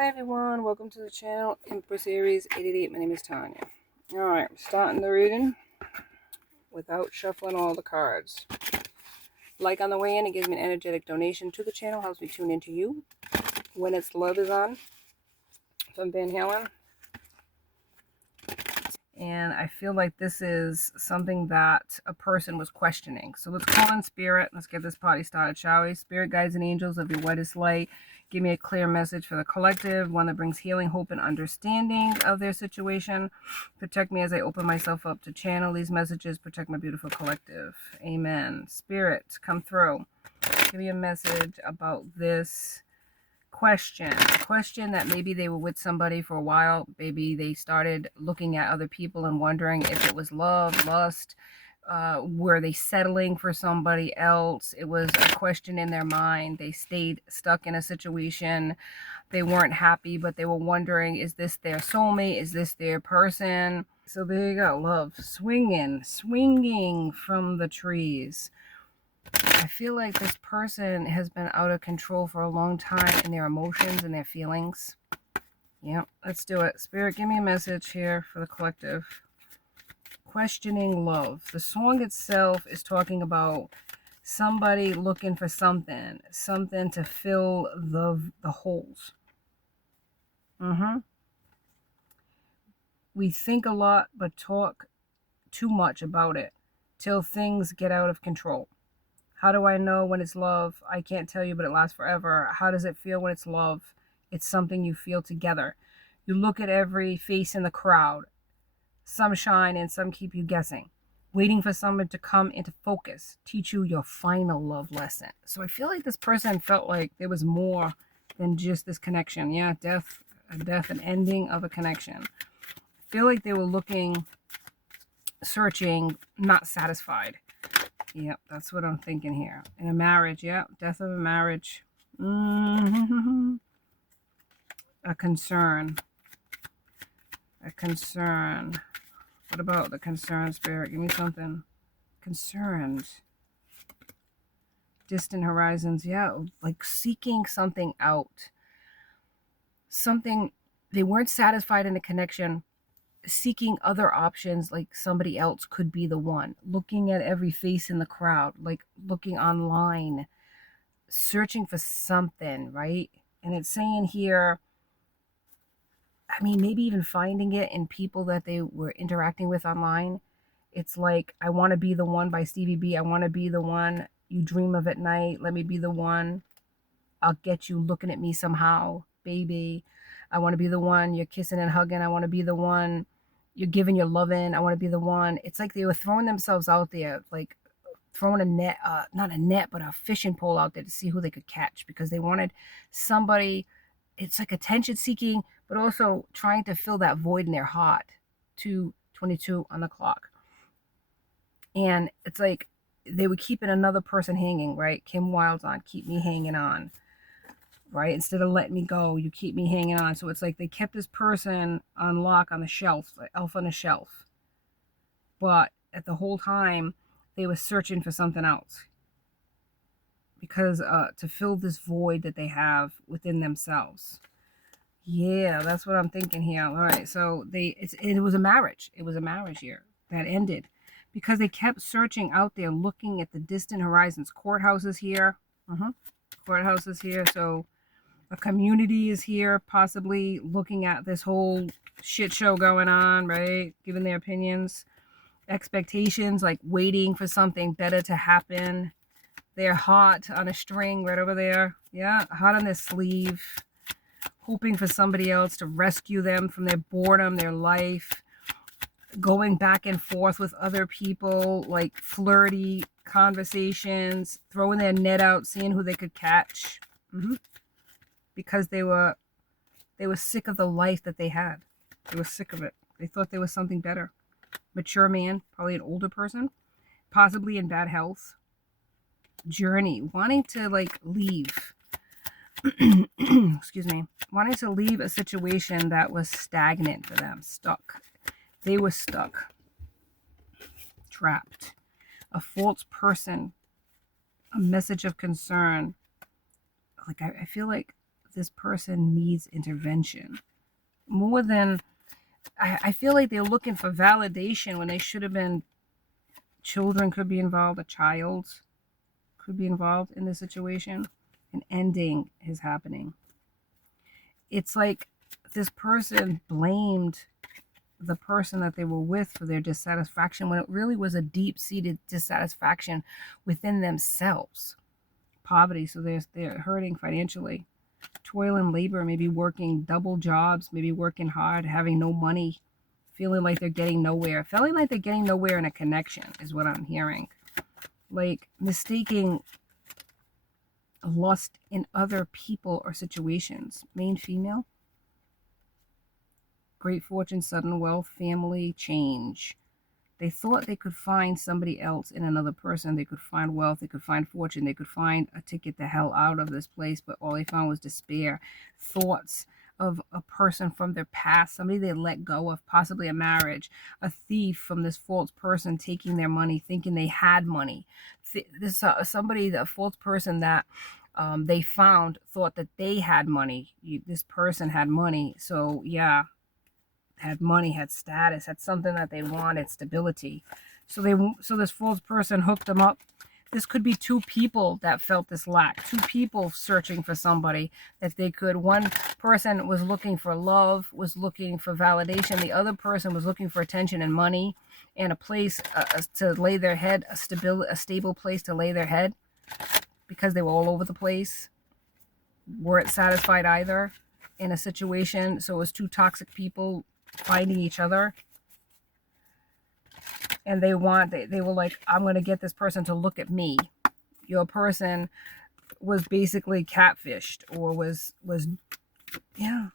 Hi everyone, welcome to the channel, Empress Aries 888. My name is Tanya. Alright, I'm starting the reading without shuffling all the cards. Like on the way in, it gives me an energetic donation to the channel, helps me tune into you. When It's Love is on from Van Halen. And I feel like this is something that a person was questioning. So let's call in spirit. Let's get this party started, shall we? Spirit, guides, and angels of your whitest light, give me a clear message for the collective, one that brings healing, hope, and understanding of their situation. Protect me as I open myself up to channel these messages. Protect my beautiful collective. Amen. Spirit, come through. Give me a message about this question that maybe they were with somebody for a while. Maybe they started looking at other people and wondering if it was love, lust, were they settling for somebody else? It was a question in their mind. They stayed stuck in a situation. They weren't happy, but they were wondering, is this their soulmate? Is this their person? So there you go, love swinging from the trees. I feel like this person has been out of control for a long time in their emotions and their feelings. Yep, let's do it. Spirit, give me a message here for the collective. Questioning love. The song itself is talking about somebody looking for something to fill the holes. We think a lot but talk too much about it till things get out of control. How do I know when it's love? I can't tell you, but it lasts forever. How does it feel when it's love? It's something you feel together. You look at every face in the crowd. Some shine and some keep you guessing. Waiting for someone to come into focus. Teach you your final love lesson. So I feel like this person felt like there was more than just this connection. Yeah, death, an ending of a connection. I feel like they were looking, searching, not satisfied. Yep, that's what I'm thinking here. In a marriage, yeah, death of a marriage. A concern. A concern. What about the concern, Spirit? Give me something. Concerned. Distant horizons, yeah, like seeking something out. Something, they weren't satisfied in a connection. Seeking other options, like somebody else could be the one. Looking at every face in the crowd, like looking online, searching for something, right? And it's saying here, I mean, maybe even finding it in people that they were interacting with online. It's like, I want to be the one by Stevie B. I want to be the one you dream of at night. Let me be the one. I'll get you looking at me somehow, baby. I want to be the one you're kissing and hugging. I want to be the one you're giving your loving. I want to be the one. It's like they were throwing themselves out there, like throwing a net, not a net, but a fishing pole out there to see who they could catch, because they wanted somebody. It's like attention seeking, but also trying to fill that void in their heart. 2:22 on the clock. And it's like they were keeping another person hanging, right? Kim Wilde's on Keep Me Hanging On, right? Instead of letting me go, you keep me hanging on. So it's like they kept this person on lock on the shelf, like elf on a shelf. But at the whole time, they were searching for something else, because to fill this void that they have within themselves. Yeah, that's what I'm thinking here. All right, so it was a marriage. It was a marriage here that ended because they kept searching out there, looking at the distant horizons. Courthouses here. Courthouses here. So a community is here, possibly looking at this whole shit show going on, right? Giving their opinions, expectations, like waiting for something better to happen. They're hot on a string right over there. Yeah, hot on their sleeve, hoping for somebody else to rescue them from their boredom, their life, going back and forth with other people, like flirty conversations, throwing their net out, seeing who they could catch. Because they were sick of the life that they had. They were sick of it. They thought there was something better. Mature man, probably an older person, possibly in bad health. Journey, wanting to like leave. Excuse me. Wanting to leave a situation that was stagnant for them. Stuck. They were stuck. Trapped. A false person. A message of concern. Like I feel like this person needs intervention. More than, I feel like they're looking for validation when they should have been, children could be involved, a child could be involved in the situation. An ending is happening. It's like this person blamed the person that they were with for their dissatisfaction when it really was a deep-seated dissatisfaction within themselves. Poverty, so they're hurting financially. Toil and labor, maybe working double jobs, maybe working hard, having no money, feeling like they're getting nowhere. Feeling like they're getting nowhere in a connection is what I'm hearing. Like mistaking lust in other people or situations. Main female. Great fortune, sudden wealth, family, change. They thought they could find somebody else in another person. They could find wealth. They could find fortune. They could find a ticket the hell out of this place. But all they found was despair. Thoughts of a person from their past. Somebody they let go of. Possibly a marriage. A thief from this false person taking their money. Thinking they had money. Somebody, a false person that they found thought that they had money. This person had money. So yeah. Had money, had status, had something that they wanted, stability. So this false person hooked them up. This could be two people that felt this lack. Two people searching for somebody that they could. One person was looking for love, was looking for validation. The other person was looking for attention and money and a place to lay their head, a stable place to lay their head, because they were all over the place. Weren't satisfied either in a situation. So it was two toxic people finding each other, and they were like, I'm going to get this person to look at me. Your person was basically catfished, or was yeah,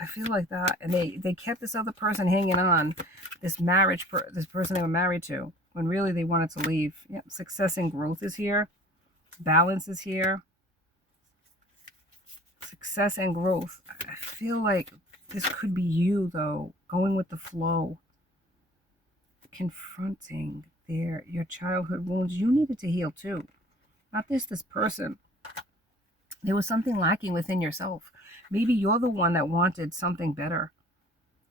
I feel like that. And they kept this other person hanging on, this person they were married to, when really they wanted to leave. Yeah, success and growth is here. Balance is here. Success and growth. I feel like this could be you, though, going with the flow, confronting your childhood wounds. You needed to heal too, not this person. There was something lacking within yourself. Maybe you're the one that wanted something better.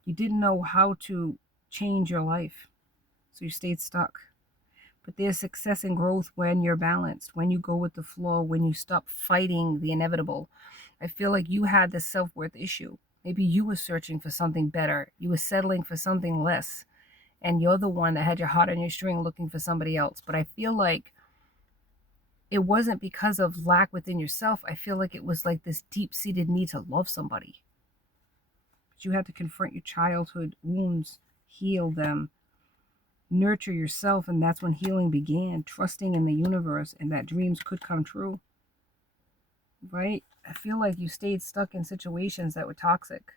You didn't know how to change your life, so you stayed stuck. But there's success and growth when you're balanced, when you go with the flow, when you stop fighting the inevitable. I feel like you had this self-worth issue. Maybe you were searching for something better. You were settling for something less. And you're the one that had your heart on your string looking for somebody else. But I feel like it wasn't because of lack within yourself. I feel like it was like this deep-seated need to love somebody. But you had to confront your childhood wounds, heal them, nurture yourself. And that's when healing began. Trusting in the universe and that dreams could come true. Right? I feel like you stayed stuck in situations that were toxic.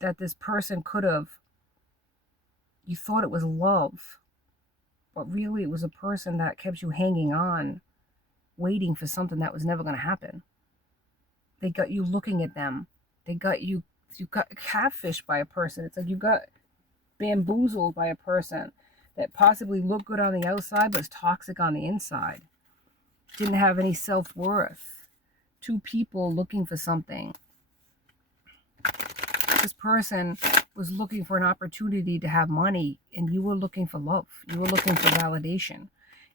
That this person could have, you thought it was love, but really it was a person that kept you hanging on, waiting for something that was never going to happen. They got you looking at them. They got you got catfished by a person. It's like you got bamboozled by a person that possibly looked good on the outside, but was toxic on the inside. Didn't have any self-worth. Two people looking for something. This person was looking for an opportunity to have money, and you were looking for love. You were looking for validation.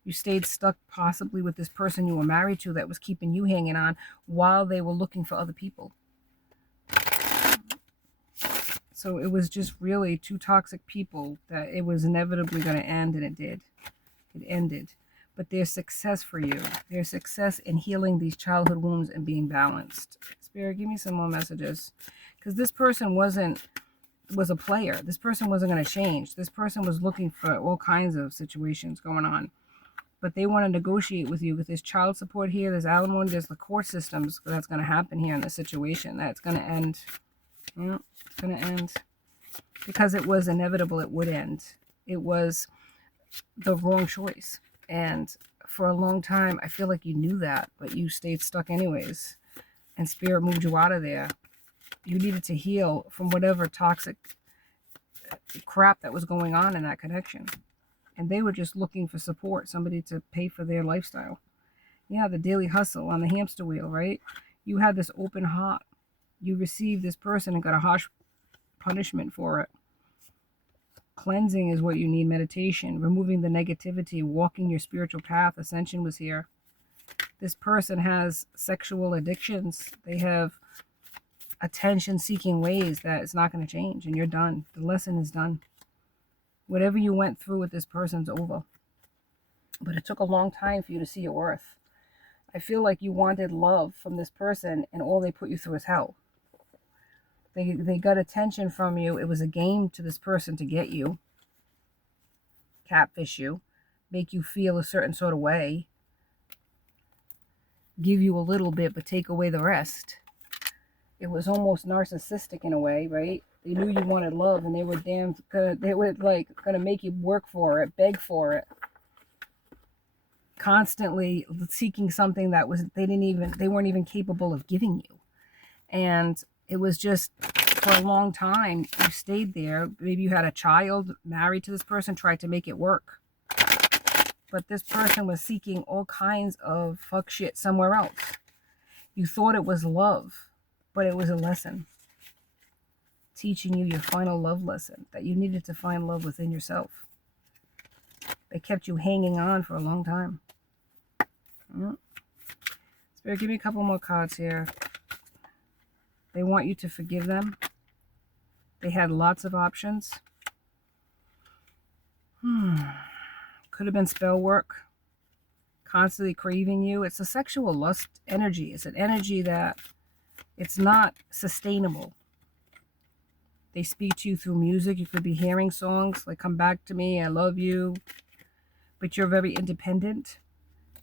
You stayed stuck possibly with this person you were married to that was keeping you hanging on while they were looking for other people. So it was just really two toxic people that it was inevitably going to end, and it did. It ended. But there's success for you. There's success in healing these childhood wounds and being balanced. Spirit, give me some more messages. Because this person was a player. This person wasn't going to change. This person was looking for all kinds of situations going on. But they want to negotiate with you with this child support here. There's alimony. There's the court systems that's going to happen here in this situation. That's going to end. Yeah, it's going to end. Because it was inevitable it would end. It was the wrong choice. And for a long time, I feel like you knew that, but you stayed stuck anyways. And Spirit moved you out of there. You needed to heal from whatever toxic crap that was going on in that connection. And they were just looking for support, somebody to pay for their lifestyle. Yeah, the daily hustle on the hamster wheel, right? You had this open heart. You received this person and got a harsh punishment for it. Cleansing is what you need. Meditation, removing the negativity, walking your spiritual path. Ascension was here. This person has sexual addictions. They have attention-seeking ways that it's not going to change, and you're done. The lesson is done. Whatever you went through with this person's over. But it took a long time for you to see your worth. I feel like you wanted love from this person, and all they put you through is hell. They got attention from you. It was a game to this person to get you, catfish you, make you feel a certain sort of way, give you a little bit but take away the rest. It was almost narcissistic in a way, right? They knew you wanted love, and they were gonna make you work for it, beg for it, constantly seeking something that they weren't even capable of giving you. And it was just, for a long time, you stayed there. Maybe you had a child married to this person, tried to make it work. But this person was seeking all kinds of fuck shit somewhere else. You thought it was love, but it was a lesson. Teaching you your final love lesson, that you needed to find love within yourself. They kept you hanging on for a long time. Spirit, give me a couple more cards here. They want you to forgive them. They had lots of options. Could have been spell work. Constantly craving you. It's a sexual lust energy. It's an energy that it's not sustainable. They speak to you through music. You could be hearing songs like "Come Back to Me," "I Love You," but you're very independent.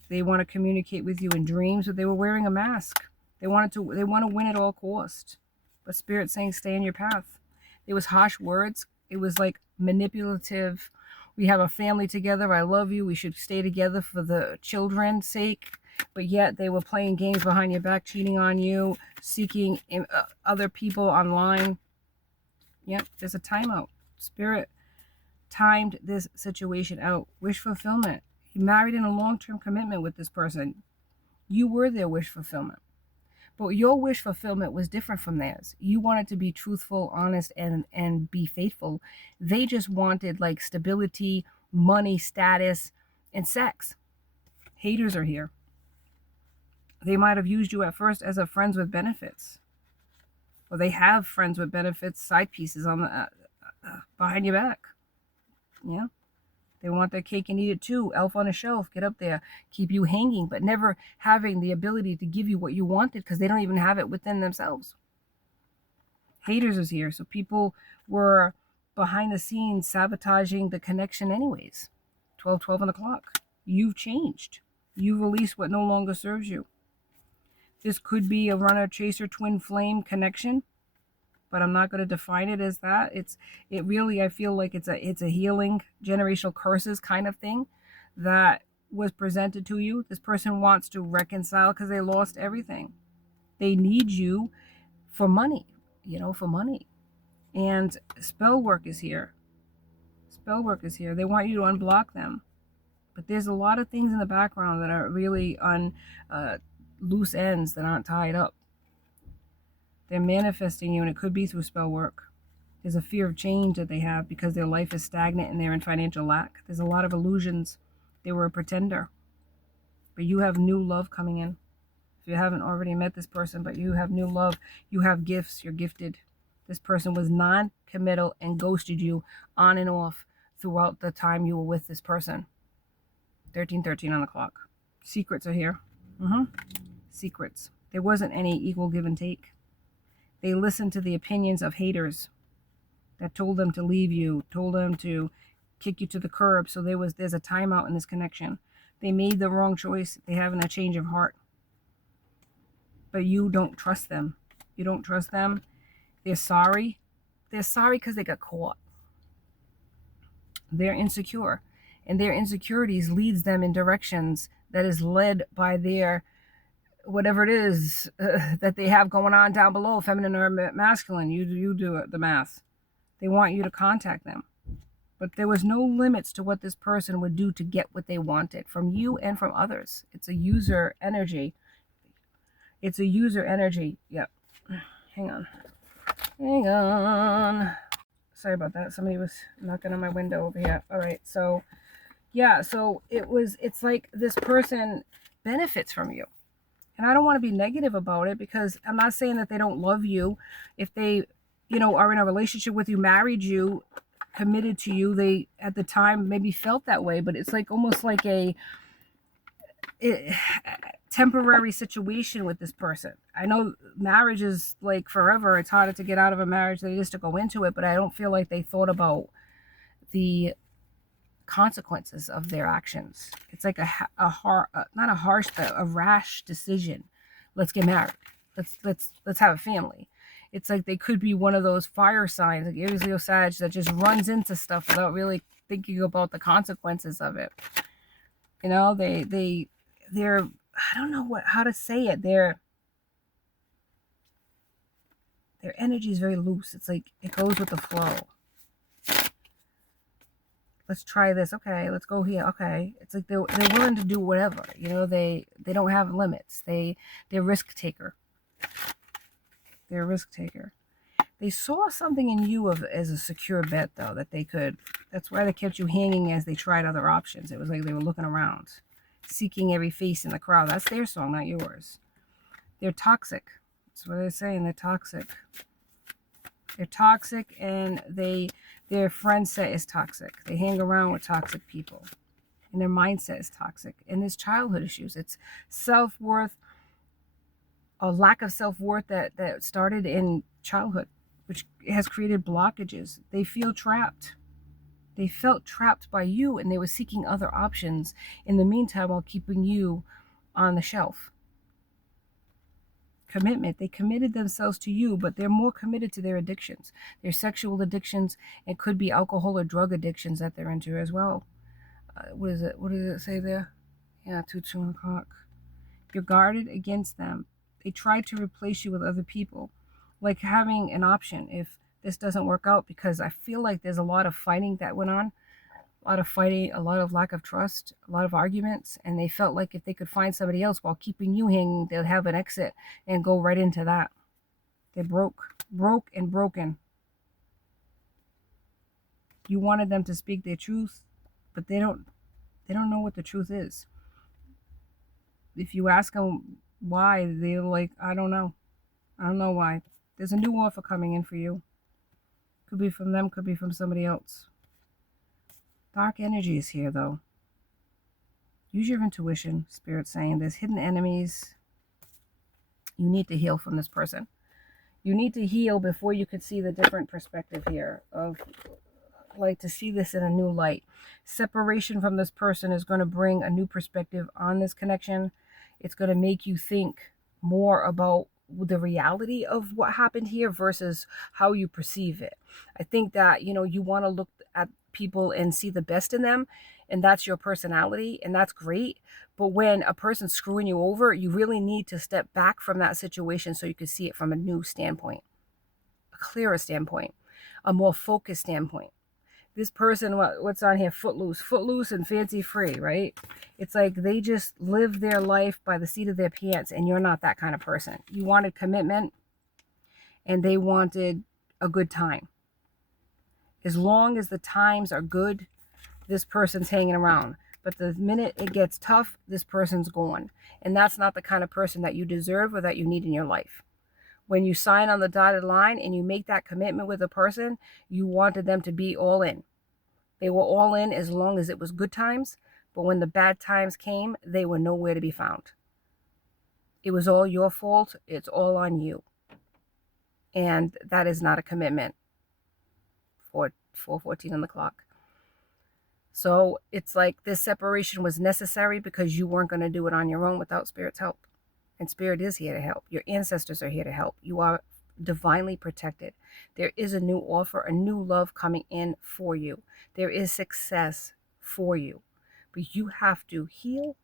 They want to communicate with you in dreams, but they were wearing a mask. They want to win at all cost. But Spirit's saying, stay in your path. There was harsh words. It was like manipulative. We have a family together. I love you. We should stay together for the children's sake. But yet they were playing games behind your back, cheating on you, seeking other people online. Yep, there's a timeout. Spirit timed this situation out. Wish fulfillment. You married in a long-term commitment with this person. You were their wish fulfillment. But your wish fulfillment was different from theirs. You wanted to be truthful, honest, and be faithful. They just wanted like stability, money, status, and sex. Haters are here. They might have used you at first as a friends with benefits. Or they have friends with benefits, side pieces on the behind your back. Yeah. They want their cake and eat it too. Elf on a shelf, get up there, keep you hanging, but never having the ability to give you what you wanted because they don't even have it within themselves. Haters is here. So people were behind the scenes sabotaging the connection anyways. 12 on the clock. You've changed. You released what no longer serves you. This could be a runner, chaser, twin flame connection, but I'm not going to define it as that. It really, I feel like it's a healing generational curses kind of thing that was presented to you. This person wants to reconcile because they lost everything. They need you for money, for money. And spell work is here. Spell work is here. They want you to unblock them. But there's a lot of things in the background that are really on loose ends that aren't tied up. They're manifesting you, and it could be through spell work. There's a fear of change that they have because their life is stagnant and they're in financial lack. There's a lot of illusions. They were a pretender. But you have new love coming in. If you haven't already met this person, but you have new love, you have gifts, you're gifted. This person was non-committal and ghosted you on and off throughout the time you were with this person. 13 on the clock. Secrets are here. Secrets. There wasn't any equal give and take. They listened to the opinions of haters that told them to leave you, told them to kick you to the curb. So there's a timeout in this connection. They made the wrong choice. They having a change of heart. But you don't trust them. You don't trust them. They're sorry. They're sorry because they got caught. They're insecure. And their insecurities leads them in directions that is led by their whatever it is that they have going on down below, feminine or masculine. You do it, the math. They want you to contact them. But there was no limits to what this person would do to get what they wanted from you and from others. It's a user energy. It's a user energy. Yep. Hang on. Hang on. Sorry about that. Somebody was knocking on my window over here. All right. So, yeah. So it's like this person benefits from you. And I don't want to be negative about it, because I'm not saying that they don't love you. If they, are in a relationship with you, married you, committed to you, they at the time maybe felt that way, but it's like almost like a temporary situation with this person. I know marriage is like forever. It's harder to get out of a marriage than it is to go into it, but I don't feel like they thought about the consequences of their actions. It's like not a harsh, but a rash decision. Let's get married. Let's have a family. It's like they could be one of those fire signs, like Aries, Leo, Sag, that just runs into stuff without really thinking about the consequences of it. They're I don't know how to say it. Their energy is very loose. It's like it goes with the flow. Let's try this. Okay, let's go here. Okay. It's like they're willing to do whatever. They don't have limits. They're risk taker. They're a risk taker. They saw something in you as a secure bet, though, that they could. That's why they kept you hanging as they tried other options. It was like they were looking around, seeking every face in the crowd. That's their song, not yours. They're toxic. That's what they're saying. They're toxic. They're toxic, and their friend set is toxic. They hang around with toxic people, and their mindset is toxic. And there's childhood issues. It's self-worth, a lack of self-worth that started in childhood, which has created blockages. They feel trapped. They felt trapped by you, and they were seeking other options in the meantime while keeping you on the shelf. Commitment. They committed themselves to you, but they're more committed to their addictions, their sexual addictions, and could be alcohol or drug addictions that they're into as well. What is it? What does it say there? Yeah, 2 o'clock. You're guarded against them. They try to replace you with other people, like having an option if this doesn't work out, because I feel like there's a lot of fighting that went on. A lot of fighting, a lot of lack of trust, a lot of arguments, and they felt like if they could find somebody else while keeping you hanging, they'll have an exit and go right into that. They're broke and broken. You wanted them to speak their truth, but they don't know what the truth is. If you ask them why, they're like, I don't know why. There's a new offer coming in for you. Could be from them, could be from somebody else. Dark energy is here, though. Use your intuition, Spirit's saying. There's hidden enemies. You need to heal from this person. You need to heal before you could see the different perspective here of, like, to see this in a new light. Separation from this person is going to bring a new perspective on this connection. It's going to make you think more about the reality of what happened here versus how you perceive it. I think that, you want to look at people and see the best in them, and that's your personality, and that's great. But when a person's screwing you over, you really need to step back from that situation so you can see it from a new standpoint, a clearer standpoint, a more focused standpoint. This person, what's on here? Footloose and fancy free, right? It's like they just live their life by the seat of their pants, and you're not that kind of person. You wanted commitment, and they wanted a good time. As long as the times are good, this person's hanging around. But the minute it gets tough, this person's gone. And that's not the kind of person that you deserve or that you need in your life. When you sign on the dotted line and you make that commitment with a person, you wanted them to be all in. They were all in as long as it was good times. But when the bad times came, they were nowhere to be found. It was all your fault. It's all on you. And that is not a commitment. 4:14 on the clock. So it's like this separation was necessary because you weren't going to do it on your own without Spirit's help. And Spirit is here to help. Your ancestors are here to help. You are divinely protected. There is a new offer, a new love coming in for you. There is success for you. But you have to heal.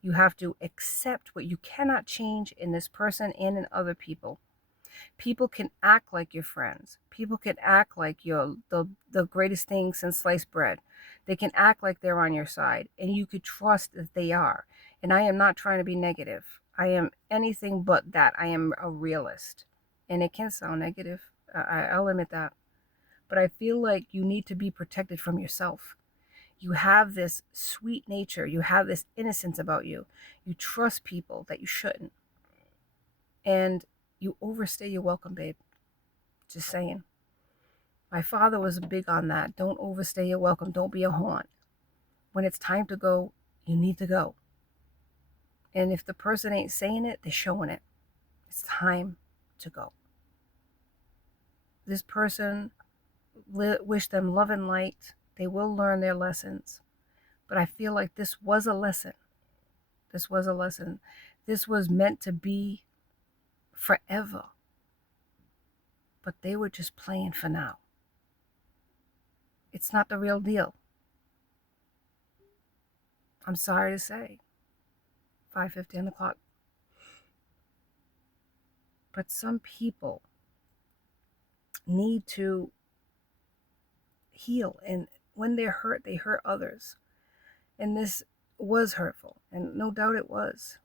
You have to accept what you cannot change in this person and in other people. People can act like your friends. People can act like you're the greatest thing since sliced bread. They can act like they're on your side, and you could trust that they are. And I am not trying to be negative. I am anything but that. I am a realist. And it can sound negative. I'll admit that. But I feel like you need to be protected from yourself. You have this sweet nature. You have this innocence about you. You trust people that you shouldn't. And you overstay your welcome, babe. Just saying. My father was big on that. Don't overstay your welcome. Don't be a haunt. When it's time to go, you need to go. And if the person ain't saying it, they're showing it. It's time to go. This person, wish them love and light. They will learn their lessons. But I feel like this was a lesson. This was a lesson. This was meant to be forever. But they were just playing for now. It's not the real deal. I'm sorry to say. 5:50 on the clock. But some people need to heal. And when they're hurt, they hurt others. And this was hurtful. And no doubt it was.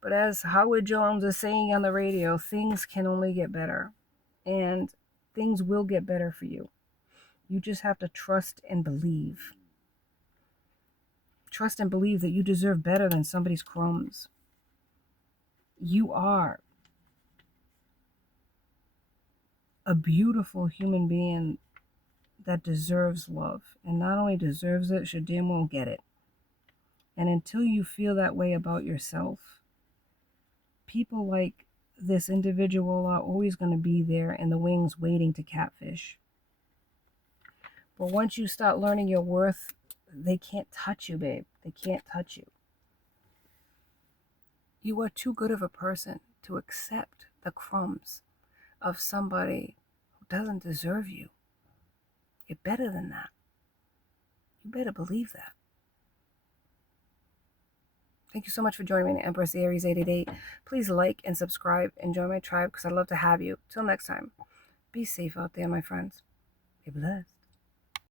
But as Howard Jones is saying on the radio, things can only get better. And things will get better for you. You just have to trust and believe. Trust and believe that you deserve better than somebody's crumbs. You are a beautiful human being that deserves love. And not only deserves it, should damn well get it. And until you feel that way about yourself, people like this individual are always going to be there in the wings waiting to catfish. But once you start learning your worth, they can't touch you, babe. They can't touch you. You are too good of a person to accept the crumbs of somebody who doesn't deserve you. You're better than that. You better believe that. Thank you so much for joining me in the Empress Aries 888. Please like and subscribe and join my tribe because I'd love to have you. Till next time, be safe out there, my friends. Be blessed.